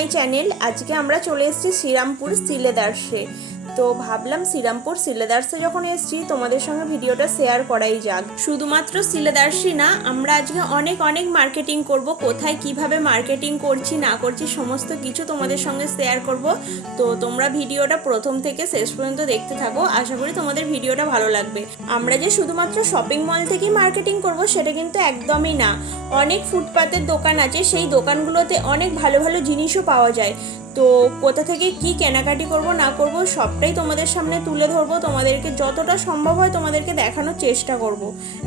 My channel. আজকে আমরা চলে এসেছি শ্রীরামপুর সিলেদার্সে। তো ভাবলাম শ্রীরামপুর সিলেদার্সে যখন এসেছি তোমাদের সঙ্গে ভিডিওটা শেয়ার করাই যাক। শুধুমাত্র সিলেদার্সই না, আমরা আজকে অনেক মার্কেটিং করব। কোথায় কিভাবে মার্কেটিং করছি না করছি সমস্ত কিছু তোমাদের সঙ্গে শেয়ার করব। তো তোমরা ভিডিওটা প্রথম থেকে শেষ পর্যন্ত দেখতে থাকো, আশা করি তোমাদের ভিডিওটা ভালো লাগবে। আমরা যে শুধুমাত্র শপিং মল থেকেই মার্কেটিং করব সেটা কিন্তু একদমই না। অনেক ফুটপাতের দোকান আছে, সেই দোকানগুলোতে অনেক ভালো ভালো জিনিসও পাওয়া যায়। তো কোথা থেকে কি কেনাকাটি করব না করব সবটাই তোমাদের সামনে তুলে ধরবো, তোমাদেরকে যতটা সম্ভব হয় তোমাদেরকে দেখানোর চেষ্টা করব।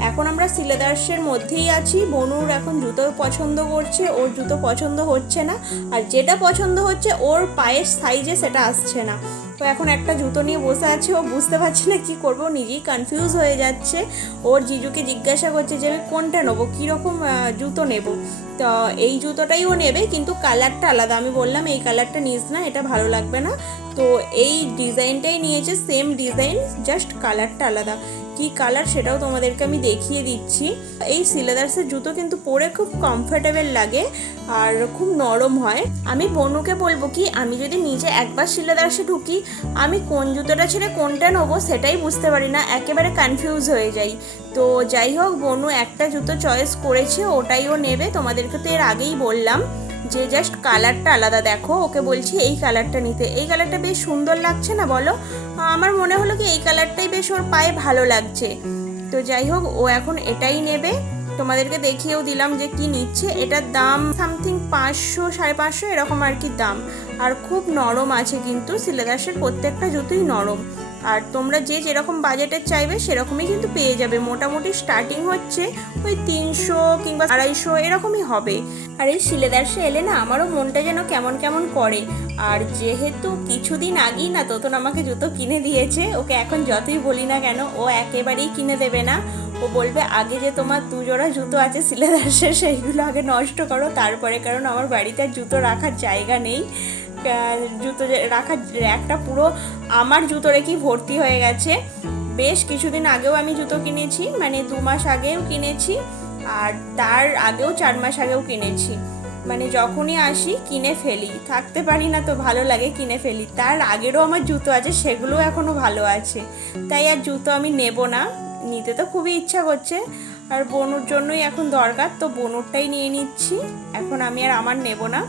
এখন আমরা সিলেদার্সের মধ্যেই আছি। বনুর এখন জুতো পছন্দ করছে, ওর জুতো পছন্দ হচ্ছে না, আর যেটা পছন্দ হচ্ছে ওর পায়ের সাইজে সেটা আসছে না। তো এখন একটা জুতো নিয়ে বসে আছে, ও বুঝতে পারছে না কী করবো, নিজেই কনফিউজ হয়ে যাচ্ছে। ওর জিজুকে জিজ্ঞাসা করছে যে আমি কোনটা নেবো, কীরকম জুতো নেব। তো এই জুতোটাই ও নেবে, কিন্তু কালারটা আলাদা। আমি বললাম এই কালারটা নিস না, এটা ভালো লাগবে না। তো এই ডিজাইনটাই নিয়েছে, সেম ডিজাইন, জাস্ট কালারটা আলাদা। কি কালার সেটাও তোমাদেরকে আমি দেখিয়ে দিচ্ছি। এই সিলেদার্সের জুতো কিন্তু পরে খুব কমফোর্টেবল লাগে আর খুব নরম হয়। আমি বনুকে বলবো কি, আমি যদি নিজে একবার সিলেদার্সে ঢুকি, আমি কোন জুতোটা ছেড়ে কোনটা নেবো সেটাই বুঝতে পারি না, একেবারে কনফিউজ হয়ে যাই। তো যাই হোক, বনু একটা জুতো চয়েস করেছে, ওটাই ও নেবে। তোমাদেরকে তো এর আগেই বললাম যে জাস্ট কালারটা আলাদা। দেখো, ওকে বলছি এই কালারটা নিতে। এই কালারটা বেশ সুন্দর লাগছে না বলো? আমার মনে হলো কি এই কালারটাই বেশ ওর পায়ে ভালো লাগছে। তো যাই হোক, ও এখন এটাই নেবে। তোমাদেরকে দেখিয়েও দিলাম যে কি নিচ্ছে। এটার দাম সামথিং 500 550 এরকম আর কি দাম। আর খুব নরম আছে, কিন্তু সিলেদার্সের প্রত্যেকটা জুতোই নরম। আর তোমরা যে যেরকম বাজেটের চাইবে সেরকমই কিন্তু পেয়ে যাবে। মোটামুটি স্টার্টিং হচ্ছে ওই 300 কিংবা 250 এরকমই হবে। আর এই সিলেদার্সে এলে না আমারও মনটা যেন কেমন কেমন করে। আর যেহেতু কিছুদিন আগেই না তোতন আমাকে জুতো কিনে দিয়েছে, ওকে এখন যতই বলি না কেন ও একেবারেই কিনে দেবে না। ও বলবে আগে যে তোমার 2 জোড়া জুতো আছে সিলেদার্সের সেইগুলো আগে নষ্ট করো তারপরে, কারণ আমার বাড়িতে আর জুতো রাখার জায়গা নেই। জুতো রাখার র্যাকটা পুরো আমার জুতো রেখেই ভর্তি হয়ে গেছে। বেশ কিছুদিন আগেও আমি জুতো কিনেছি, মানে 2 মাস আগেও কিনেছি, আর তার আগেও 4 মাস আগেও কিনেছি। মানে যখনই আসি কিনে ফেলি, থাকতে পারি না, তো ভালো লাগে কিনে ফেলি। তার আগেরও আমার জুতো আছে, সেগুলো এখনও ভালো আছে। তাই আর জুতো আমি নেব না, নিতে তো খুবই ইচ্ছা করছে, আর বনুর জন্যই এখন দরকার, তো বনুরটাই নিয়ে নিচ্ছি। এখন আমি আর আমার নেব না।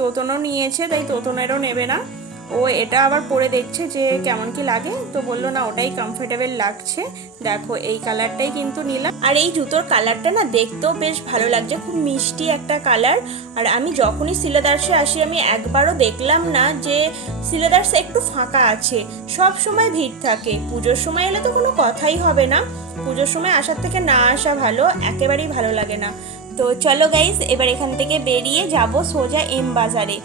তোতনও নিয়েছে, তাই তোতনেরও নেবে না। ও এটা আবার পরে দেখছে যে কেমন কি লাগে, তো বললো না ওটাই কমফোর্টেবল লাগছে। দেখো এই কালারটাই কিন্তু নিলাম। আর এই জুতোর কালারটা না দেখতেও বেশ ভালো লাগছে, খুব মিষ্টি একটা কালার। আর আমি যখনই সিলেদার্সে আসি আমি একবারও দেখলাম না যে সিলেদার্সে একটু ফাঁকা আছে। সব সময় ভিড় থাকে। পুজোর সময় এলে তো কোনো কথাই হবে না। পুজোর সময় আসার থেকে না আসা ভালো, একেবারেই ভালো লাগে না। তো চলো গাইস, এবার এখান থেকে বেরিয়ে যাব সোজা এম বাজারে।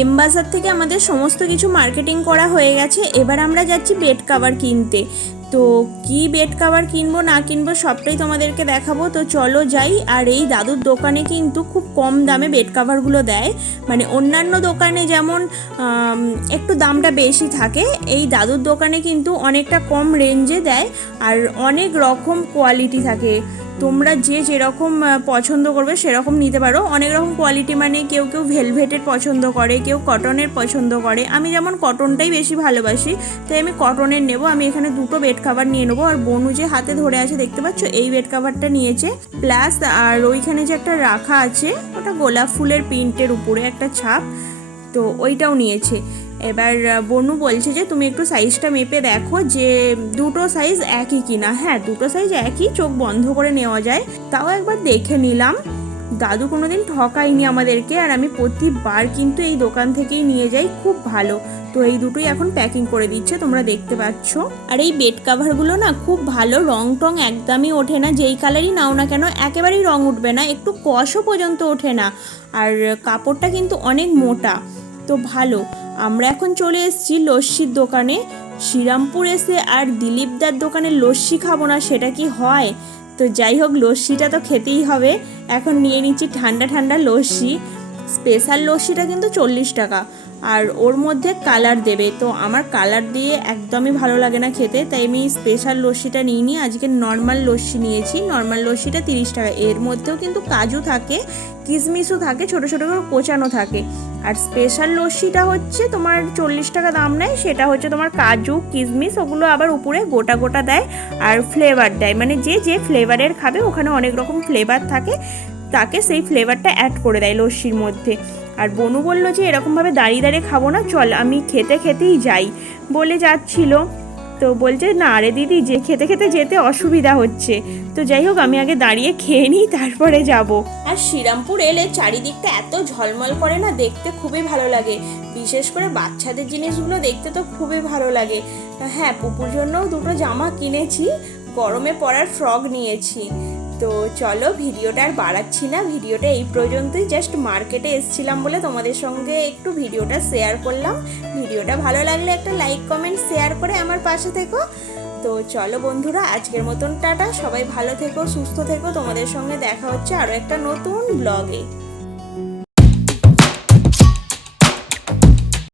এম বাজার থেকে আমাদের সমস্ত কিছু মার্কেটিং করা হয়ে গেছে। এবার আমরা যাচ্ছি বেড কভার কিনতে। তো কি বেড কভার কিনবো না কিনবো সবটাই তোমাদেরকে দেখাবো। তো চলো যাই। আর এই দাদুর দোকানে কিন্তু খুব কম দামে বেড কভারগুলো দেয়। মানে অন্যান্য দোকানে যেমন একটু দামটা বেশি থাকে, এই দাদুর দোকানে কিন্তু অনেকটা কম রেঞ্জে দেয়, আর অনেক রকম কোয়ালিটি থাকে। তোমরা যে যেরকম পছন্দ করবে সেরকম নিতে পারো। অনেক রকম কোয়ালিটি, মানে কেউ কেউ ভেলভেটের পছন্দ করে, কেউ কটনের পছন্দ করে। আমি যেমন কটনটাই বেশি ভালোবাসি, তাই আমি কটনের নেব। আমি এখানে 2টো বেড কভার নিয়ে নেবো। আর বনু যে হাতে ধরে আছে দেখতে পাচ্ছ, এই বেড কভারটা নিয়েছে। প্লাস আর ওইখানে যে একটা রাখা আছে, ওটা গোলাপ ফুলের প্রিন্টের উপরে একটা ছাপ, তো ওইটাও নিয়েছে। এবার বনু বলছে যে তুমি একটু সাইজটা মেপে দেখো যে দুটো সাইজ একই কিনা। হ্যাঁ, দুটো সাইজ একই, চোখ বন্ধ করে নেওয়া যায়। তাও একবার দেখে নিলাম। দাদু কোনোদিন ঠকায়নি আমাদেরকে, আর আমি প্রতিবার কিন্তু এই দোকান থেকেই নিয়ে যাই, খুব ভালো। তো এই দুটোই এখন প্যাকিং করে দিচ্ছে, তোমরা দেখতে পাচ্ছ। আর এই বেড কাভারগুলো না খুব ভালো, রং টং একদমই ওঠে না, যেই কালারই নাও না কেন একেবারেই রং উঠবে না, একটু কষও পর্যন্ত ওঠে না। আর কাপড়টা কিন্তু অনেক মোটা, তো ভালো। আমরা এখন চলে এসেছি লস্যির দোকানে। শ্রীরামপুর এসে আর দিলীপদার দোকানে লস্যি খাবো না সেটা কি হয়? তো যাই হোক, লস্যিটা তো খেতেই হবে। এখন নিয়ে নিচ্ছি ঠান্ডা ঠান্ডা লস্যি। স্পেশাল লস্যিটা কিন্তু 40 টাকা, আর ওর মধ্যে কালার দেবে। তো আমার কালার দিয়ে একদমই ভালো লাগে না খেতে, তাই আমি স্পেশাল লস্যিটা নিইনি, আজকে নর্মাল লস্যি নিয়েছি। নর্মাল লস্যিটা 30 টাকা। এর মধ্যেও কিন্তু কাজু থাকে, কিশমিশও থাকে, ছোটো ছোটো করে কোচানো থাকে। আর স্পেশাল লস্যিটা হচ্ছে তোমার 40 টাকা দাম নেয়, সেটা হচ্ছে তোমার কাজু কিশমিশ ওগুলো আবার উপরে গোটা গোটা দেয়, আর ফ্লেভার দেয়, মানে যে যে ফ্লেভারের খাবে ওখানে অনেক রকম ফ্লেভার থাকে, তাকে সেই ফ্লেভারটা অ্যাড করে দেয় লস্যির মধ্যে। আর বনু বলল যে এরকমভাবে দাঁড়িয়ে দাঁড়িয়ে খাবো না, চল আমি খেতে খেতেই যাই বলে যাচ্ছিল। তো বলছে না রে দিদি, যে খেতে খেতে যেতে অসুবিধা হচ্ছে। তো যাই হোক, আমি আগে দাঁড়িয়ে খেয়ে নিই, তারপরে যাব। আর শ্রীরামপুর এলে চারিদিকটা এত ঝলমল করে না, দেখতে খুবই ভালো লাগে। বিশেষ করে বাচ্চাদের জিনিসগুলো দেখতে তো খুবই ভালো লাগে। হ্যাঁ, পুপুর জন্যও দুটো জামা কিনেছি, গরমে পরার ফ্রক নিয়েছি। তো চলো, ভিডিওটা আর বাড়াচ্ছি না, ভিডিওটা এই পর্যন্তই। জাস্ট মার্কেটে এসেছিলাম বলে তোমাদের সঙ্গে একটু ভিডিওটা শেয়ার করলাম। ভিডিওটা ভালো লাগলে একটা লাইক কমেন্ট শেয়ার করে আমার পাশে থেকো। তো চলো বন্ধুরা, আজকের মতন টাটা, সবাই ভালো থেকো, সুস্থ থেকো। তোমাদের সঙ্গে দেখা হচ্ছে আরও একটা নতুন ব্লগে।